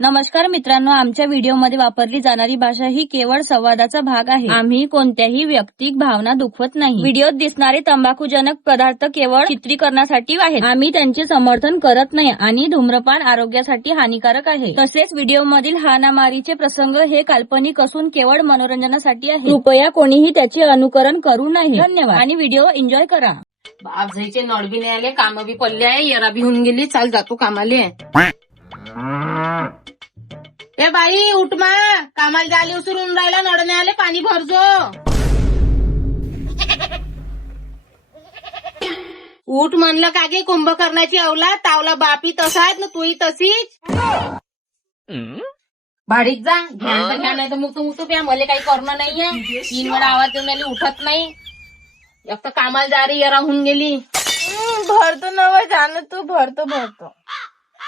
नमस्कार मित्रांनो, आमच्या व्हिडिओमध्ये वापरली जाणारी भाषा ही केवळ संवादाचा भाग आहे. आम्ही कोणत्याही वैयक्तिक भावना दुखवत नाही. व्हिडिओत दिसणारे तंबाखूजनक पदार्थ केवळ चित्रीकरणासाठी आहेत. आम्ही त्यांचे समर्थन करत नाही आणि धूम्रपान आरोग्यासाठी हानिकारक आहे. तसेच व्हिडिओमधील हाणामारीचे प्रसंग हे काल्पनिक असून केवळ मनोरंजनासाठी आहे. कृपया कोणीही त्याचे अनुकरण करू नये. धन्यवाद आणि व्हिडिओ एन्जॉय करा. बाप जायचे नळ बी नाही आले, काम बी पडले आहे, येरा बी होऊन गेली. चाल जातो कामाले. ए बाई उठ मा, कामाला जाले उसरून राहिला, नळ नाही आले, पाणी भरजो. उठ म्हणलं का गे, कुंभकर्णाची अवला तावला बापी तसा आहेत ना, तूही तशीच. भाडीत जा, घ्या तर घ्या, नाही तर मुक्त प्या, मला काही करणं नाहीये. 3 वेळा आवाज देऊन आली, उठत नाही. एक तर कामाला जा रे, येरा होऊन गेली. भरतो नव जाण तू, भरतो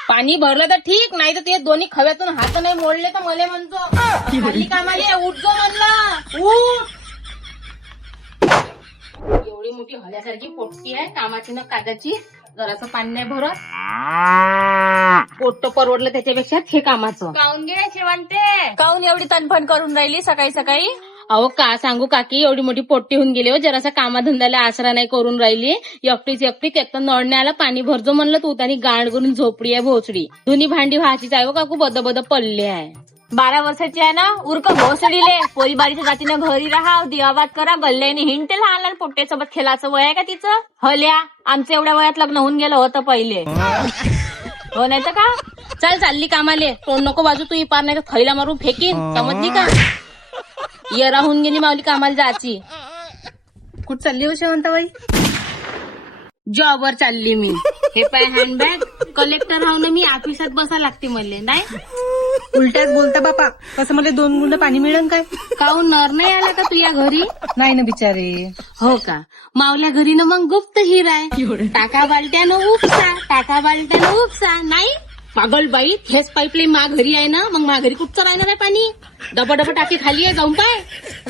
पाणी भरलं तर ठीक, नाही तर ते दोन्ही खव्यातून हात नाही मोडले तर मला म्हणतो खाली कामाले उठजो म्हणलं. उठ. एवढी मोठी हल्यासारखी पोटती आहे कामाची न काजाची, जरासं पाणी नाही भरत. पोट परवडलं त्याच्यापेक्षा हे कामाचं. काऊन गे शेवंते, काऊन एवढी तणफण करून राहिली सकाळी सकाळी? अहो का सांगू काकी, एवढी मोठी पोट्टी होऊन गेली हो, जरासा कामाधंद्याला आसरा नाही करून राहिली. एकटीच एक तर नळणे आला, पाणी भरजो म्हणलं तू, त्यांनी गांड करून झोपडी आहे भोसडी. दोन्ही भांडी व्हायचीच आहे हो काकू, बद पडले आहे. 12 वर्षाची आहे ना, उरक भोसडीले. पोरीबारीच्या जातीनं घरी राहा, दिवाबात करा, गल्ल्याने हिंडते. लहान लहान पोट्ट्यासोबत खेळाचं वय आहे का तिचं? हल्या, आमचं एवढ्या वयात लग्न होऊन गेलं होतं पहिले. हो नाही तर का? चालली कामाले, तोंड नको बाजू तू, पार नाही तर थैला मारून फेकीन, समजली का? ये राहून गेली माऊली कामाला जायची. कुठं चालली हो शेवंताबाई? जॉबवर चालली मी. हे पाय हँडबॅग, कलेक्टर राहून मी ऑफिसात बसा लागते मला. नाही उलट्याच बोलता बापा, कसं मला 2 गुंड पाणी मिळेल काय? काहून नर नाही आला का तू या घरी? नाही ना बिचारे. हो का? मावल्या घरी ना मग गुप्त हिरा आहे. टाका बालट्यानं उपसा नाही पागल बाई, हेच पाईपलाईन मा घरी आहे ना, मग मा घरी कुठचं राहणार आहे पाणी? डबा टाकी खाली आहे, जाऊन पाय.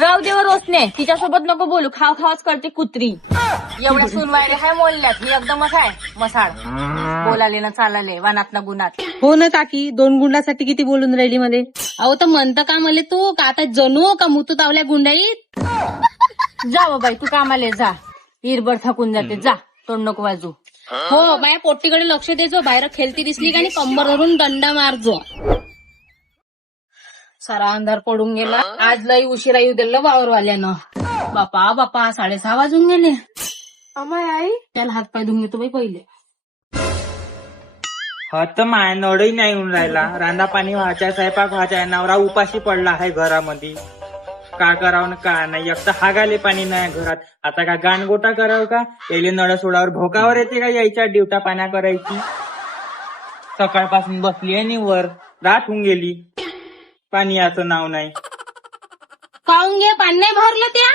राहू देवर रोसने, तिच्यासोबत नको बोलू, खावाच करते कुत्री. एवढ्या सुनवायला हाय मोलल्यात, मी एकदमच आहे मसाळ. बोलाले ना चालाले, वानात ना गुणात. हो ना काकी, 2 गुंडासाठी किती बोलून राहिली मध्ये. अहो तर म्हणतं का मले तू, का आता जनू का मुतू तावल्या गुंडाईत? जा बाई, तू कामाले जा, इरभर थकून जाते. जा, तोंड नको वाजू. हो बाया, पोट्टीकडे लक्ष देजो, बाहेर खेळती दिसली का नाही कंबर धरून दंडा मारजो. सारा अंधार पडून गेला, आज लई उशिरा येऊ दिलं वावरवाल्यानं. बापा 6:30 वाजून गेले. अमाय आई, त्याला हात पाय धुवून घेतो बाई पहिले. हा तर माय नळही नाही येऊन राहिला, रांदा पाणी व्हायचा, स्वयंपाक व्हायचा, नवरा उपाशी पडला आहे घरामध्ये. का करावं का नाही, एक तर हागाले पाणी नाही घरात. आता का गाणगोटा करावं का? यायले नळ सोडावर भोकावर येते का यायच्या डिवटा पाण्या करायची? सकाळपासून बसली आहे नि वर, रात होऊन गेली, पाणी याचं नाव नाही. काऊन घे, पाणी नाही भरलं त्या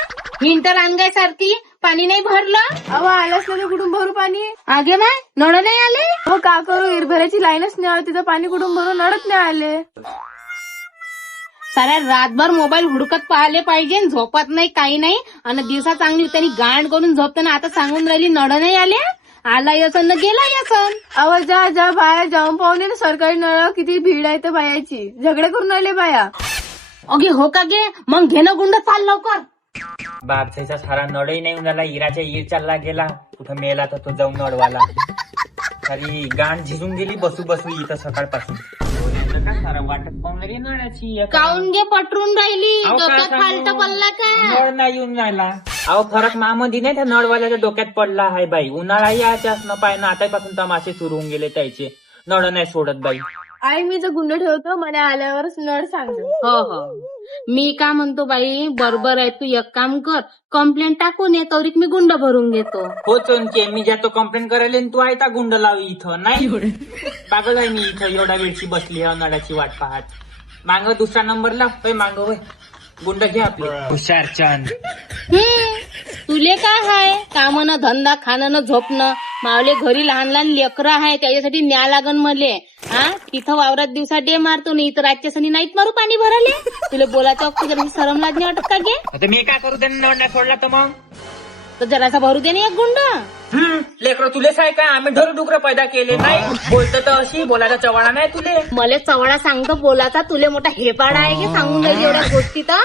हिंटर आणगाय सारखी, पाणी नाही भरलं. अहो आलाच नाही, कुठून भरू पाणी? आगे माय नळ नाही आले. हो का करू, इरभराची लाईनच नाही, तिथं पाणी कुठून भरू, नळत नाही आले. साऱ्या रातभर मोबाईल हुडकत पाहिले पाहिजे, झोपत नाही काही नाही, आणि दिवसा चांगली त्यांनी गांड करून झोपताना आता सांगून राहिली नळ नाही आले. आला यसन न गेला यसन. अहो जा बाया जाऊन पाहुणे ना, सरकारी नळ किती भीड आहे तर बायाची, झगडे करून राहिले बाया. अगे हो का गे, मग घेणं गुंड चाल लवकर. बापसाईचा सारा नळही नाही येऊन राहिला, इराच्या ईर चालला गेला, कुठं मेला तर तो जाऊन नळवाला. खरी गाण झिजून गेली बसू इथं सकाळपासून. सारा वाटत पाहून राहिली नळाची. काऊन घे पटरून राहिली, अहो, डोक्यात काय फालट सांगू? पडला का? नळ नाही येऊन राहिला. अहो फरक मामध्ये नाही, त्या नळवाल्याच्या डोक्यात पडला आहे बाई. उन्हाळा याच्याच न पाय ना, आतापासून तमाशे सुरू होऊन गेले त्याचे. नळ नाही सोडत बाई. आई मी जर गुंड ठेवतो, मला आल्यावरच नळ सांगतो. हो मी का म्हणतो बाई, बरोबर आहे, तू एक काम कर, कंप्लेंट टाकून ये, तवरीक मी गुंड भरून घेतो. हो चोनके, मी जातो कंप्लेंट करायला आणि तू आहे त्या गुंड लावी इथं. नाही पागल आहे मी इथं, एवढ्या वेळची बसली आहे नळाची वाट पाहत. मांग दुसरा नंबर लाव, मांग होय गुंड घे आपले हुशार चंद. तुले काय हाय, कामनं धंदा खाणं झोपणं, मावले घरी लहान लेकरं आहे, त्याच्यासाठी न्या लागन मले. हा तिथं वावरात दिवसा डे मारतो नाही, इथं रातच्या सणी नाहीत मारू पाणी भराले. तुला बोलायचं अगदी सरम लाज नाही वाटत का गे? आता मी काय करू, त्यांना नळ नाही सोडला तर मग तर जरासा भरू दे ना एक गुंड. लेकरं तुलेच आहे काय? आम्ही ढोर डुकर पैदा केले नाही. बोलत तर अशी बोलायला चवाडा नाही तुले. मले चवडा सांगतो बोलाचा, तुले मोठा हेपाडा आहे की सांगून राहिली एवढ्या गोष्टी तर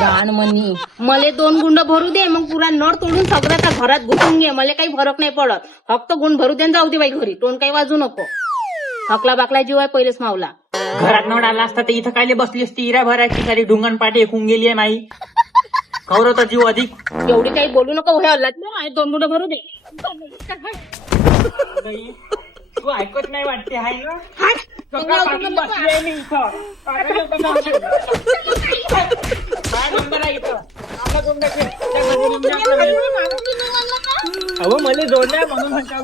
गाण म्हणी. मले 2 गुंड भरू दे, मग पुरा नळ तोडून सगळ्याचा घरात घुसून घे, मला काही फरक नाही पडत. फक्त गुण भरू दे आणि जाऊ दे बाई घरी, तोंड काही वाजू नको. हकला बाकला जीव आहे पहिलेच मावला. घरात नड आला असता तर इथं कायले बसली असती? इरा भरायची सारी ढुंगण पाठी एकून गेली आहे माई. कौरवचा जीव अधिक. एवढी काही बोलू नको हे हल्लात ना. 2 गुंड भरू दे. तू ऐकत नाही वाटते आहे ना? सकाळपासून बसली आहे मी इथं. काय नंबर आहे इथं? आपला कोणता खेळ? त्या घरी निघून अहो मला जोडलाय म्हणून म्हणता.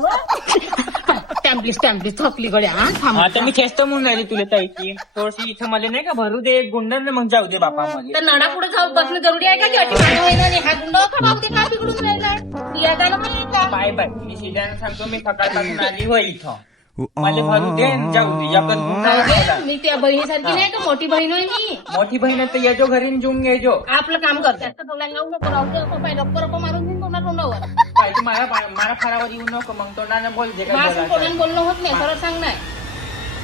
टॅम्पलीस थकली गड्या. हा आता मी खेचतो म्हणून राहिली तुला ताईची. थोडीशी इथं मला नाही का भरू दे गुंडन, मग जाऊ दे बापा मला. तर नडा पुढे जाऊ बसणं जरुरी आहे का? की अटी मागं होईना नाही. हा गुंड खाऊ दे, काय बिघडून राहिलाय? या जाणं पण येता. Bye bye. मी सीध्यानं सांगतो, मी सकाळपासून आली होय इथं. मला भरू दे आणि जाऊ दे. याबद्दल गुंडा जाऊ नाही दे, झाला. मी त्या बहिणीसारखी नाही का? मोठी बहीण होय मी. मोठी बहीण आहे तर येजो घरी जेऊन घ्यायचो. आपलं काम कर. जास्त डोळ्याला लावू नको. राहू दे. असं पाहिलं रप्पा मारून देईन तोंडात तोंडावर. काय तू मला फारावर येऊ नको, मग तोंडाने बोल जे काय माझं बोलायचं. कोणाला बोलणं होत नाही, सरळ सांग नाही.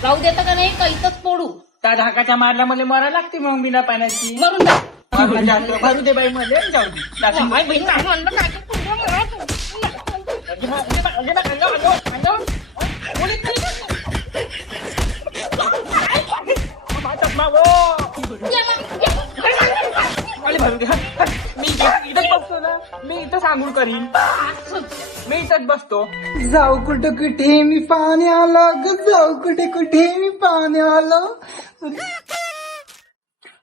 राहू देतं का नाही का इथंच पोडू. त्या धाकाच्या मारल्या मला मरा लागते मग बिना पाण्याची. मरून जा. मरून जास्त भरू दे बाई मध्ये आणि जाऊ दे. जास्त माझी बहीण काय म्हणलं काय ते पुढं मला. मी इथंच बसतो ना. मी इथं सांगून करीन. मी इथंच बसतो. जाऊ कुठे कुठे मी पाणी आलं ग, जाऊ कुठे कुठे मी पाणी आलं.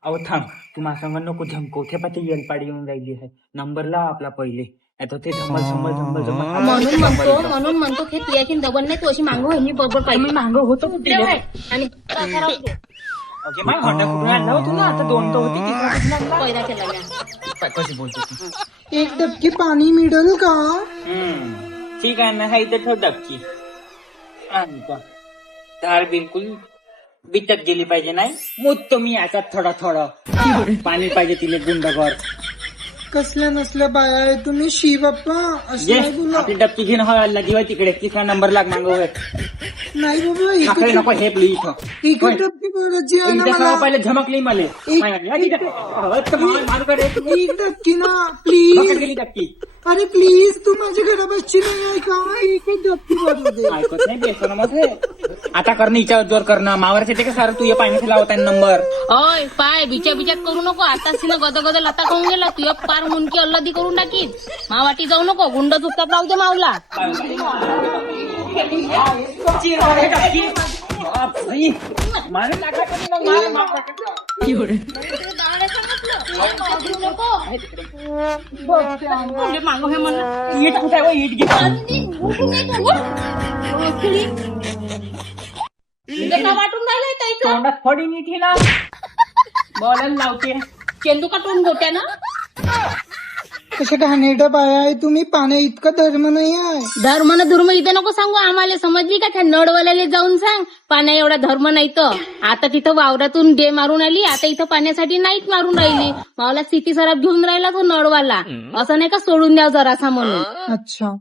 अहो थांब, तू माझ्या संग नको धमको. ते पाठी येलपाडी येऊन राहिली आहे. नंबर लाव आपला पहिले. आता ते झंबल झंबल झंबल झंबल. म्हणून म्हणतो हे तुझ्याशी डबल नाही, तू अशी मागं होईल मी बरोबर पाहिजे. मी मागं होतो कुठे आणि पैदा ओके मग होंडा कुठून आणला होतो ना. आता 2 तर होती, तिसरा कुठून आणला? केला मी. कशी बोलतो तू? एक डबकी पाणी मिळेल का? ठीक आहे ना. हा इथे ठेव डबकी. धार बिलकुल बिटत गेली पाहिजे नाही. मुततो मी याच्यात थोडं थोडं. पाणी पाहिजे तिने गुंडघर. कसल्या नसल्या बाया आहे तुम्ही, शी बाप्पा असं नाही बोला. आपली डबकी घेऊन हवा दिवा तिकडे. तिसरा नंबर लाग मागं होय. नाही बाबा, नको नको हे प्लीज इथं. एकच डबकी भरायची आहे ना इथं मला. पहिले झमकली मला. एक डबकी ना प्लीज. गेली डबकी. अरे प्लीज, तू माझ्या घरापाशी नाही आहे का? एकच डबकी भरू दे. ऐकत नाही बेसन मध्ये. आता करणं हिच्यावर जोर करणं मावरचे ते का सारं तू या पाण्यात लावत आहे नंबर. ओय पाय बिचात करू नको. आताच तिनं गद लता करून गेला. तुझ्या पार मुनकी अल्लदी करून टाकीन. मावाटी जाऊ नको. गुंड चुपचाप राहू दे मावला. मागं हे म्हणलं ईट कुठे आहे? ईट घे. का वाटून राहिलाय त्याचं? तोंडात थोडी नीट ना. बोलायला लावते. चेंदू का टोन गोट्या ना. कशा घाणेरड्या बाया आहे तुम्ही. पाण्या इतका धर्म नाही आहे. धर्म न धर्म इथे नको सांगू आम्हाला. समजली का? त्या नळवाल्याला जाऊन सांग पाण्या एवढा धर्म नाही तर. आता तिथं वावरातून डे मारून आली. आता इथं पाण्यासाठी नाहीच मारून राहिली. मावला सिटी सराफ घेऊन राहिला तो नळवाला. असं नाही का सोडून द्याव जरासा म्हणून. अच्छा,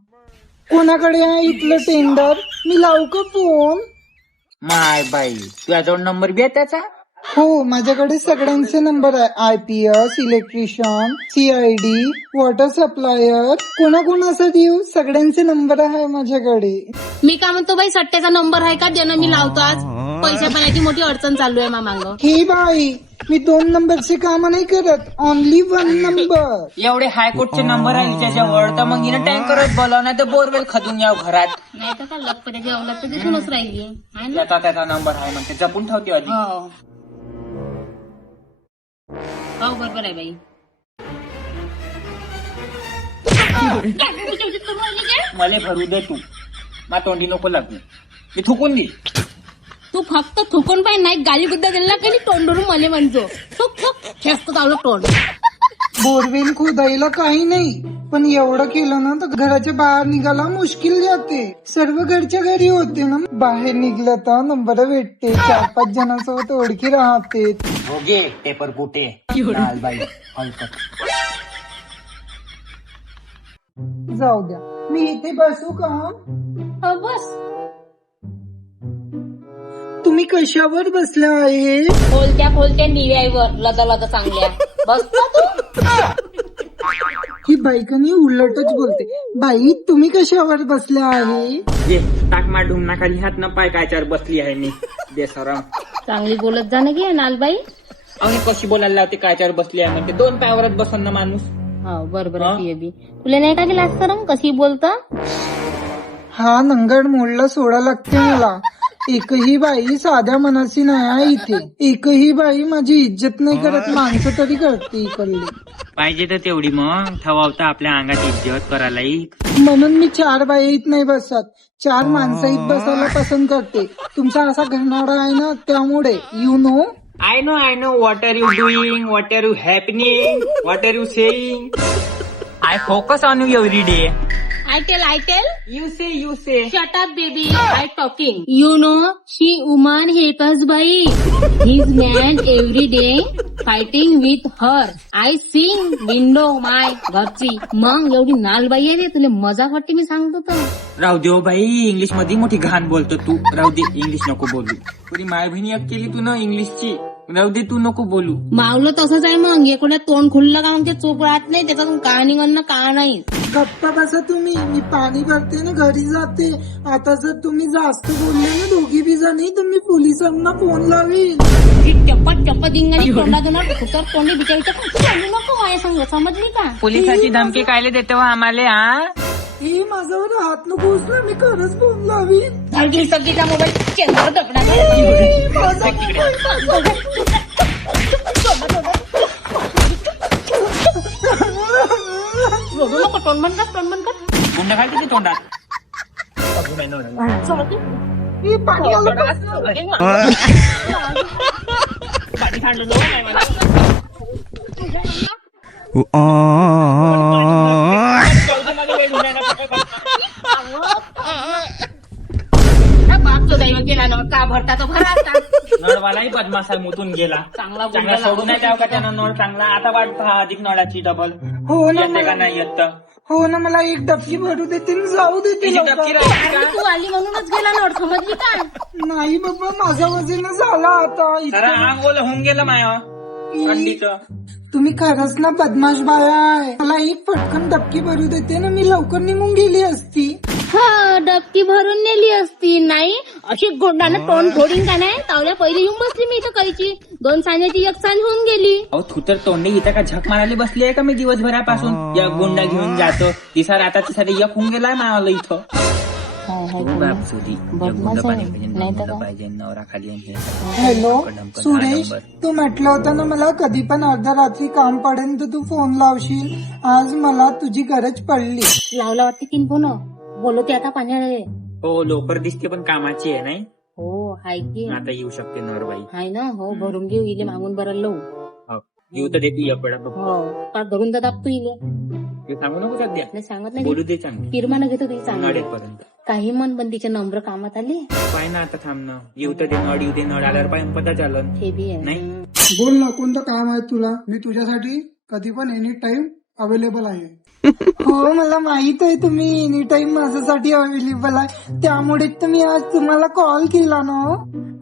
कोणाकडे आहे इथलं टेंडर? मी लावू का फोन? माय बाई, तुझ्याजवळ नंबर बी आहे त्याचा? हो, माझ्याकडे सगळ्यांचे नंबर आहे. IPS, electrician, CID, water supplier. कोणाकोणाचा देऊ? सगळ्यांचे नंबर आहे माझ्याकडे. मी काय म्हणतो बाई, सट्ट्याचा नंबर आहे का ज्यानं मी लावतो आज? पैशा पाण्याची मोठी अडचण चालू आहे मामांग. हे बाई, मी 2 नंबरचे काम नाही करत. Only 1 number. एवढे हायकोर्टचे नंबर आहे त्याच्यावर, तर मग हिनं टँकरच बोलाव, नाही तर बोरवेल खदून याव घरात. नाही तर काय लखपत्याची अवलाद तर दिसूनच राहिली आहे ना. त्याचा नंबर आहे म्हणते, जपून ठेवते आधी. हो बरोबर आहे बाई. मला भरू दे तू. मा तोंडी नको लागली. मी थुकून दे. तू फक्त थुकून पाय, नाही गाली गुद्दा दिला काही तोंडवरून मले म्हणतो. थुक थुक खेचतो चावलं तोंड. बोरवेल खोदायला काही नाही, पण एवढं केलं ना तर घराच्या बाहेर निघायला मुश्किल जाते. सर्व घरच्या घरी होते ना. बाहेर निघलं तर नंबर भेटते. 4-5 जणांसोबत ओळखी राहते. भोगे पेपर कुठे? लाल बाई हलकट. जाऊ द्या, मी इथे बसू का? हो बस. तुम्ही कशावर बसल्या आहे? खोलत्या निव्यावर लदा चांगल्या बसता तू. ही बायकानी उलटच बोलते. बाई तुम्ही कशावर बसल्या आहे? ये टाक मा ढुमनाखाली हात न पाय कायच्यावर बसली आहे मी बेसरम. चांगली बोलत जा ना गे नालबाई. अहो कशी बोलायला लावते कायच्यावर बसली आहे म्हणते. 2 पायावरच बसन ना माणूस. हो बरोबर आहे बी. तुला नाही का गे लाज करम कशी बोलता? हा नंगड मोडला सोडा लागते मला. एकही बाई साध्या मनाची नाही आहे इथे. एकही बाई माझी इज्जत नाही करत. माणसं तरी करते इकडली. पाहिजे तर तेवढी मग ठवावता आपल्या अंगात इज्जत करायला. म्हणून मी 4 बाईत नाही बसत. 4 माणसाईत बसायला पसंत करते. तुमचा असा घडणारा आहे ना त्यामुळे. You know. I know what are you doing, what are you happening, what are you saying. I focus on you every day. I tell. You say. Shut up, baby. I talking. You know, she woman hates बाई. His man every day fighting with her. I sing window my घरची. मग एवढी नालबाई आहे रे तुला मजाक वाटते मी सांगतो तर. राहू दे हो बाई, इंग्लिश मध्ये मोठी घाण बोलतो तू. राहू दे, इंग्लिश नको बोलू. पुरी माय बहिणी एक केली तू ना इंग्लिशची. राहू दे, तू नको बोलू. मावलं तसंच आहे मग. एकोड्या तोंड खुललं का मग ते चोप राहत नाही. त्याच्यातून का निघणं का नाही. गप्पा बसा तुम्ही. मी पाणी भरते ना घरी जाते. आता जर तुम्ही जास्त बोलले ना दोघी बी जणी तर मी पोलिसांना फोन लावेल. चप्पट दिंगाने तोंडात खुतर तोंडी बिचारीचं नको माझ्या संग. समजली का? पोलिसाची धमकी कायले देते हो आम्हाला? हा हे माझ्यावर हात नको उचला. मी खरंच फोन लावीन. सगळीचा मोबाईल चेंबर दपडा. नको तोंड बंद कर. गुंड घाल किती तोंडात. हे पाणी आलं का? पाणी सांडलं नको मला. बाप तो दैव गेला ना का भरता तो भरा आता. नळवालाही बदमाश मुतून गेला. चांगला सोडून नाही द्याव का त्यानं नळ चांगला. आता वाट पहा अधिक नळाची डबल. हो ना येते का नाही येत. हो ना, मला एक डबकी भरू देतील. जाऊ देतील तिची डबकी लवकर. राहिली का? तू आली म्हणूनच गेला नोट. समजली का? नाही बाबा, माझा वजन झाला आता. जरा अंगोल होऊन गेलं माया थंडीचं. तुम्ही खरंच ना बदमाश बाया आहे. मला एक पटकन डबकी भरू देते ना, मी लवकर निघून गेली असती. हा डबकी भरून नेली असती. नाही अशी गोंडानं तोंड फोडीन का नाही. तावल्या पहिले येऊन बसली मी इथं कायची. 2 सांजाची 1 सांज होऊन गेली. अहो तू तर तोंडी इथं का झक मारायला बसली आहे का मी दिवसभरापासून. या गुंडा घेऊन जातो दिसा आता साठी एक होऊन गेलाय मायाला इथं. पाहिजे नवरा खाली. हॅलो सुरेश, तू म्हटलं होतं ना मला कधी पण अर्ध्या रात्री काम पडेल तर तू फोन लावशील. आज मला तुझी गरज पडली. लावला वाटते 3 फोन. बोलवते आता पाण्याळे. हो लवकर दिसते पण कामाची आहे नाही. हो हाय की आता येऊ शकते नरबाई. हाय ना. हो भरून घेऊ इले मागून बरं लवू. येऊ तर देते एक वेळा बघ. हो का धरून तर दाबतो इले. ते सांगू नको सध्या. नाही सांगत नाही. बोलू दे चांगली. किरमानं घेतो तुझी चांगली. नडेपर्यंत काही मन पण तिच्या नम्र कामात आले. पाय ना आता थांबणं. येऊ तर दे नळ. येऊ दे नळ आल्यावर पाय पता चालन. हे बी आहे. नाही बोल ना, कोणतं काम आहे तुला? मी तुझ्यासाठी कधी पण एनी टाइम अवेलेबल आहे. हो मला माहित आहे तुम्ही एनी टाइम माझ्यासाठी अवेलेबल आहे. त्यामुळेच तर मी आज तुम्हाला कॉल केला ना.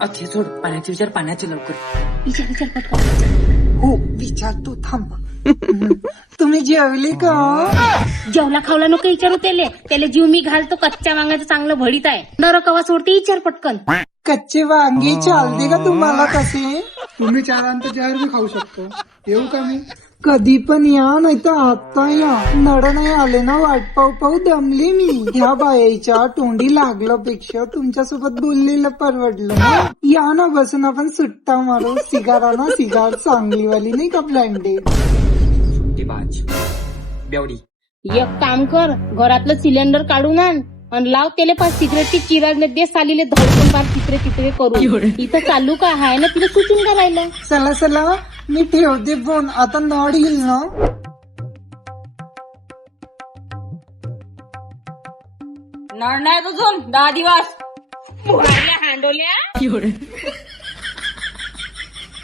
अच्छे सोड पाण्याचे विचार. पाण्याचे लवकर विचार पटकन. हो विचारतो, थांब. तुम्ही जेवले का? जेवला खावला नको विचारू त्याला जीव मी घालतो. कच्च्या वांग्याचं चांगलं भडीत आहे. नर कवा सोडते विचार पटकन. कच्चे वांगे चालते का तुम्हाला? कसे? तुम्ही 4 आणता 4 मी खाऊ शकतो. येऊ का मी? कधी पण या, नाही तर आता या. नड नाही आले ना वाट पाहू दमली मी. ह्या बायाच्या तोंडी लागल्यापेक्षा तुमच्यासोबत बोललेलं परवडलं ना. या ना बसून आपण सुट्टा मारू. सिगारा ना सिगार चांगलीवाली नाही का ब्लँडेड. बाज बेवडी. एक काम कर, घरातलं सिलेंडर काढून आण आणि लाव त्याला पाच सिगरेटची चिराग दे. सालीले धडकून पाच चित्रे करू. इथं चालू का आहे ना तिला सुचून का राहिलं. चला मी ठेवते फोन. आता नड येईल ना. नळ नाही अजून 10 दिवस. हांडोल्या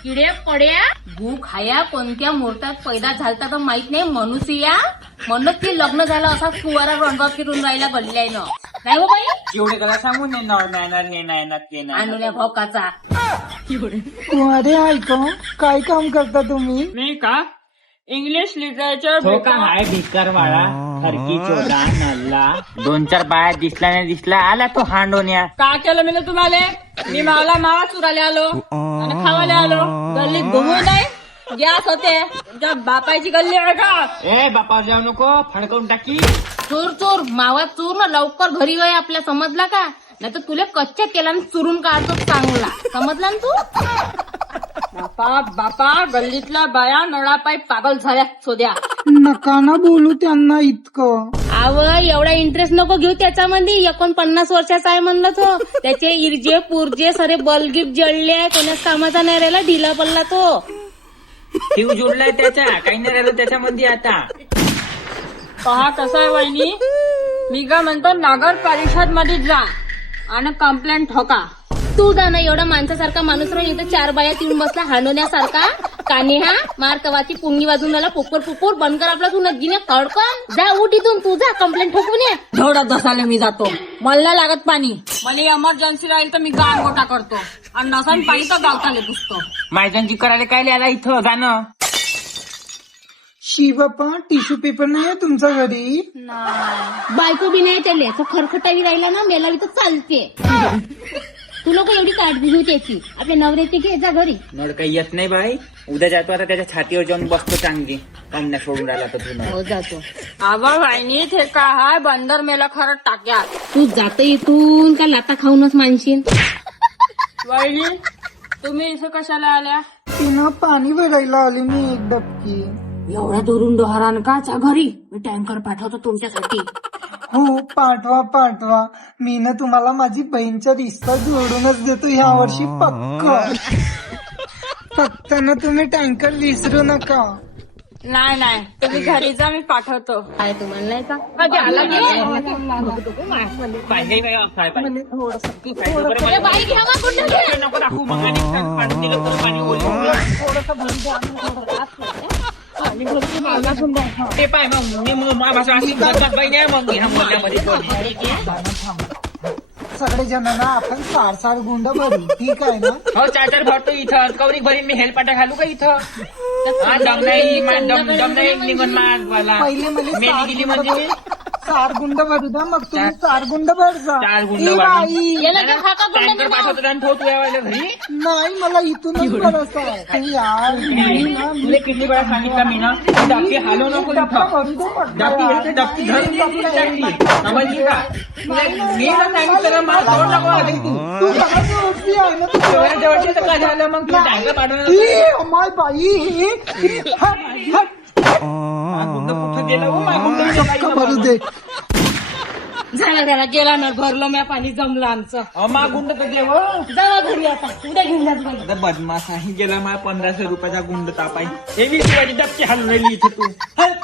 किडे पड्या भूक खाया कोणत्या मुहूर्तात पैदा झालता तर माहित नाही. मनुष्या म्हणूनच की लग्न झालं असाच फुवारा रंगात फिरून राहिला गल्ल्यानं. नाही हो बाई, एवढे त्याला सांगून नाही येणार हे नाही येणार ते नाही आणूल्या भोकाचा. अरे ऐका, काय काम करता तुम्ही? मी का इंग्लिश लिटरेचर तो का हाय भिकार वाळा हरकी चोदा नल्ला 2-4 बाया दिसला नाही दिसला आला तो हांडोन्या. का केलं मी तुम्हाला? मी मला मावा चुरायला आलो आणि खावायला आलो. गल्लीत घुमू नाही गॅस होते. तुमच्या बापाची गल्ली आहे का? ए बापा जाऊ नको फडकवून टाकी. चोर चोर मावा चोर ना लवकर घरी वय आपल्या, समजला का? नाही तर तुला कच्च्या तेलाने चुरून काढतो चांगला, समजला ना तू? बापा गल्लीतल्या बाया नळापायी पागल झाल्या सोद्या. नका ना बोलू त्यांना इतकं. आव एवढा इंटरेस्ट नको घेऊ त्याच्यामध्ये. 49 वर्षाचा आहे म्हणलं तो. त्याचे इर्जे पुरजे सारे बल्बगिप जळले आहे. कोणाच कामाचा नाही राहिला, ढिला पडला तो. शिव जोडलाय त्याचा काही नाही राहिलं त्याच्यामध्ये आता. पहा कसं आहे वहिनी, मी का म्हणतो नगर परिषद मध्ये जा आणि कंप्लेंट ठोका. तू जा ना, एवढा माणसासारखा माणूस राहील इथं 4 बाया येऊन बसला हांडवण्यासारखा. काने हा मार तवाची पुंगी वाजून झाला. पुक्कर पुक्कर बंद कर आपला तू नदीने खडकन. जा उठ इथून, तू जा कंप्लेंट ठोकून ये. थोडं दसाले मी जातो. मला नाही लागत पाणी. मला एमर्जन्सी राहील तर मी गाण गोटा करतो आणि नसन पाणी तर गावताले पुसतो. मायजांची करायला काय लिहायला इथं जाणं. शिवप्पा टिश्यू पेपर नाही तुमच्या घरी? बायको बी नाही त्याला, तो खरखटावी राहिला ना मेलावी तर चालते. तू लोक एवढी काळजी घेऊ त्याची. आपल्या नवऱ्याची घे जा घरी. नड काही येत नाही बाई. उद्या जातो आता त्याच्या छातीवर जाऊन बसतो चांगली. कांदा सोडून राहिला तर तुला. हो जातो. आबा वहिनी ते का हाय बंदर मेला खरं टाक्यात. तू जात इथून का लाता खाऊनच मानशील. वहिनी तुम्ही इथं कशाला आल्या? तिनं पाणी भरायला आली मी एक डबकी. एवढ्या दुरून डोहारान काच्या घरी? मी टँकर पाठवतो तुमच्यासाठी. हो पाठवा पाठवा. मी ना तुम्हाला माझी बहीणचा रिश्ता जोडूनच देतो ह्या वर्षी पक्क. फक्त ना तुम्ही टँकर विसरू नका. नाही तुम्ही घरी जा, मी पाठवतो. काय तुम्हाला नाही का? बाई घ्या मग कुठं घे. नको दाखवू मग आणि पाणी दिलं तर पाणी ओलं. ते पाय मग मी भाषा अशी बाई नाही मग ह्या मधल्यामध्ये सगळे जणांना आपण 4 गुंड भरू, ठीक आहे ना? हो 4 भरतो इथं. कवरी भरी मी हेलपाटा घालू का इथं? हा दम नाही निघून मागवाला. पहिले मला मी गेली म्हणजे मी 4 गुंड भरू द्या, मग तुम्ही 4 गुंड भर जा. 4 गुंड ए बाई, टँकर पाठवतो आणि ठेवतो यावायला घरी. नाही मला इथूनच भरायचं आहे यार. मी ना तुला किती वेळा सांगितलं मी ना डबकी हालू नको डब्बा इथं. भरू दे फक्त डबकी यार. येते डबकी धरून टाकली समजली का? मी ना सांगितलं मला तोड नको आली तू. तू घराची ओळखी आहे ना, तू तेवढ्या जवळचे तर काय झालं मग तुला टँकर पाठवणार ए, अमाय बाई हट, हट. गुंड कुठं गेला हो माझा गुंड चक्क भरू दे. झाला त्याला गेला ना, भरलं म्या पाणी जमलं आमचं. मा गुंड तर देव जावा घरी आता, उद्या घेऊन जा तुम्हाला. आता बदमाश आहे गेला माझा 1500 रुपयाचा गुंड तापाई. हे 20 रुपयाची डबकी हलून राहिली इथे तू. हट.